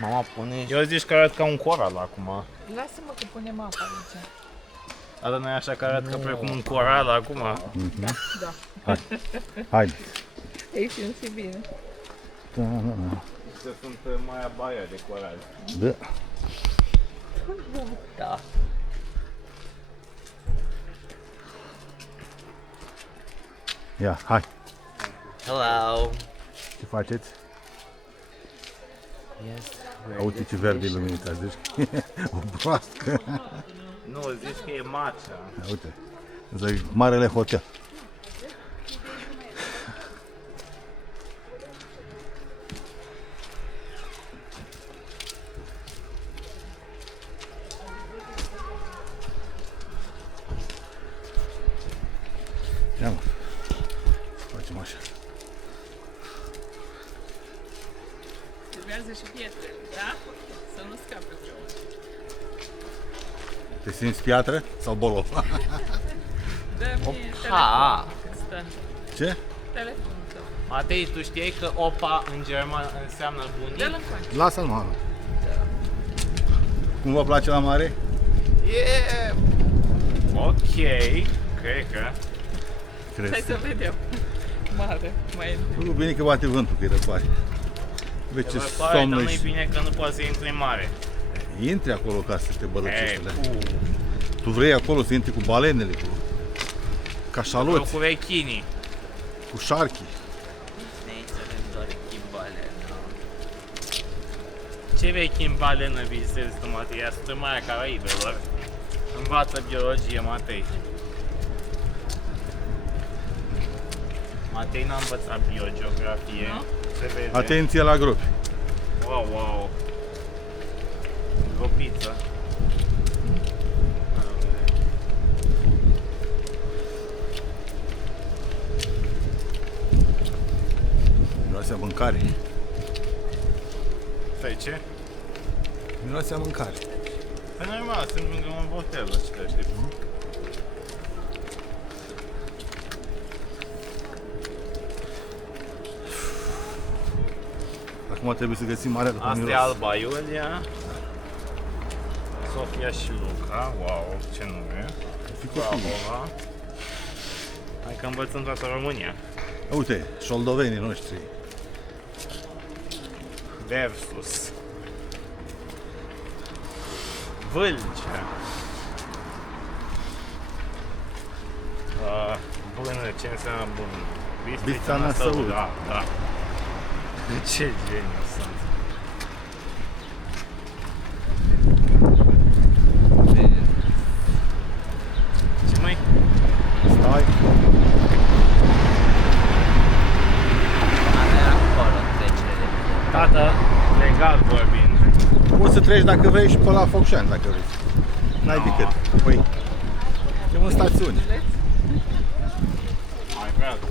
Mama pune... Eu zici că arăt ca un coral acum. Lasă-mă că punem apa aici. Dar nu e așa că arăt ca precum un coral acum. Da. Haide. Ei, simți bine. Da, da, da. Să sunt mai abaia de coral. Da. Da. Ia, hai. Hello! Ce faceți? Yes. Uite ce verde e luminița, zici? O broască. Nu, zici că e matcha. Uite, zic, marele hotel. Ia mă, facem așa. Urmează și pietre, da? Să nu scape vreunul. Te simți piatră sau bolov? Dă-mi Ha! telefonul cât stă. Ce? Telefonul tău. Matei, tu știai că opa în germană înseamnă Dă-l bunic? încoace. Lasă-l, mă. Cum vă place la mare? Yeah! Ok, cred că. Hai Crezi? să vedem. Mare, mai Nu, bine că bate vântul, că e răcoare. Vezi ce Dar somn nu-i ești. bine că nu poți să intri în mare. Intri acolo ca să te bălăcești. Ei, alea. Tu vrei acolo să intri cu balenele, cu cașaloți, cu rechinii. cu șarchii. Ne să vedem doar chimbale. Ce vechi în balenă visezi tu, Matei? Asta Marea Caraibelor. Învață biologie, Matei. Matei n-a învățat biogeografie. Nu? Se vede. Atenție la gropi. Wow, wow. Gropiță. Miroase a mâncare. Stai, ce? Miroase a mâncare. E normal, sunt lângă un hotel ăștia, știi? Acum trebuie să găsim marea după Asta e miros. Alba Iulia. Sofia și Luca. Wow, ce nume. Fi Bravo, copii. ha? Hai că învățăm toată România. Uite, șoldovenii noștri. Versus Vâlcea. Bână, ce înseamnă bun? Bistrița Năsăud. Da, da. Ce geniu sunt. Ce mai? Stai. Avea acolo trecere de Tată, legal vorbind. Poți să treci dacă vrei și pe la Focșani, dacă vrei. N-ai No. decât. Păi, e în stațiune. Mai vrea tu.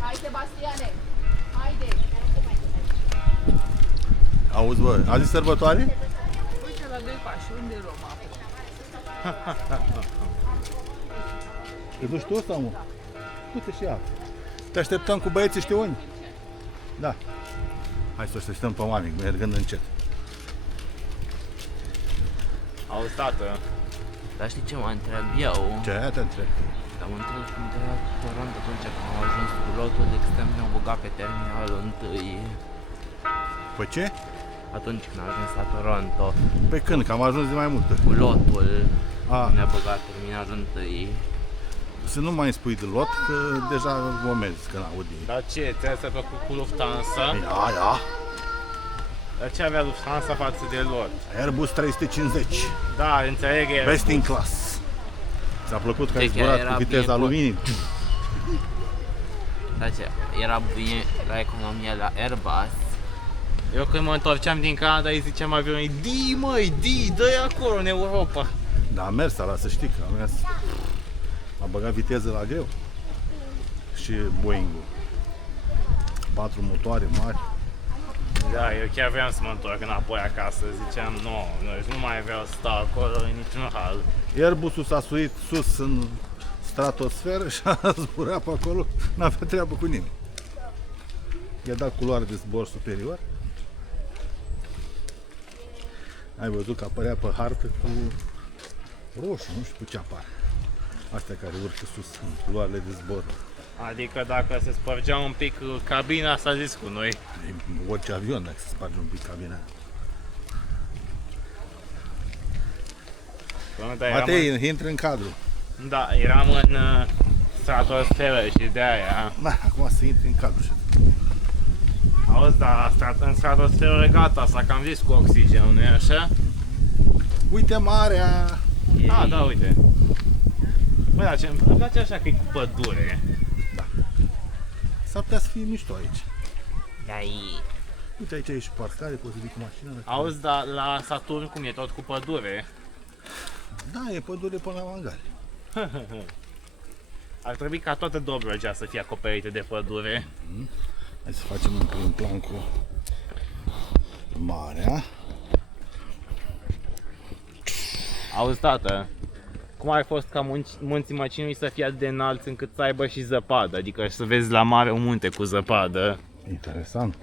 Hai, Sebastiane! Haide! Auzi, bă, azi e sărbătoare? Uite la doi pași, unde e Roma? Te duci tu sau mă? Du-te și ia. Te așteptăm cu băieții știuni? Da. Hai să așteptăm pe oameni, mergând încet. Auzi, tată, Dar știi ce mă întreb eu? Ce te întreb? Dar mă întreb cum de la Toronto atunci când am ajuns cu lotul de extrem ne-au băgat pe terminalul întâi. Păi ce? Atunci când am ajuns la Toronto Pe când? Că am ajuns de mai multe. cu lotul A, ne-a băgat terminalul întâi. să nu mai spui de lot, că deja omezi când aud ei. dar ce? Ți-a făcut cu Lufthansa? Ia, ia. Dar ce avea Lufthansa față de lor? Airbus 350. Da, înțeleg că Best in class. Ți-a plăcut că ai Deci zburat era cu viteza bine luminii? Dar ce? Era bine la economie la Airbus. Eu când mă întorceam din Canada îi ziceam avionului, Di măi, Di, dă-i acolo în Europa. Da, a mers ala, să știi că a mers. A băgat viteză la greu. Și Boeing-ul. 4 motoare mari. Da, eu chiar vreau să mă întorc înapoi acasă, ziceam, nu, nu mai vreau să stau acolo în niciun hal. Airbusul s-a suit sus în stratosferă și a zburat pe acolo, n-avea treabă cu nimeni. I-a dat culoare de zbor superior Ai văzut că apărea pe hartă cu roșu, nu știu cu ce apare. Astea care urcă sus în culoarele de zbor. Adică dacă se spărgea un pic cabina, s-a zis cu noi. E orice avion dacă se sparge un pic cabina. Matei, intră în cadru. Da, eram în stratosferă și de aia. Na, acum să intri în cadru și Auzi, dar în stratosferă gata, s-a cam zis cu oxigenul, nu-i așa? uite marea! Ah, da, uite. Băi, dar ce îmi place așa că e cu pădure. S-ar putea să fie mișto aici. Ai. Uite aici e și parcare, poți să vii cu mașina. dacă Auzi, dar la Saturn cum e tot cu pădure? Da, e pădure până la Mangali. Ar trebui ca toată Dobrogea să fie acoperită de pădure. Hai să facem un prim plan cu marea. Auzi, tată, cum ar fost ca munții Măcinului să fie atât de înalți încât să aibă și zăpadă? Adică să vezi la mare un munte cu zăpadă. Interesant.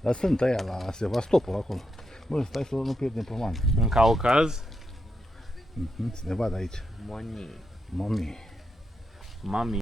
Dar sunt aia la Sevastopol acolo. Bă, stai să nu pierdem pe mani. În Caucaz? Să ne vadă aici. Mami. Mami. Mami.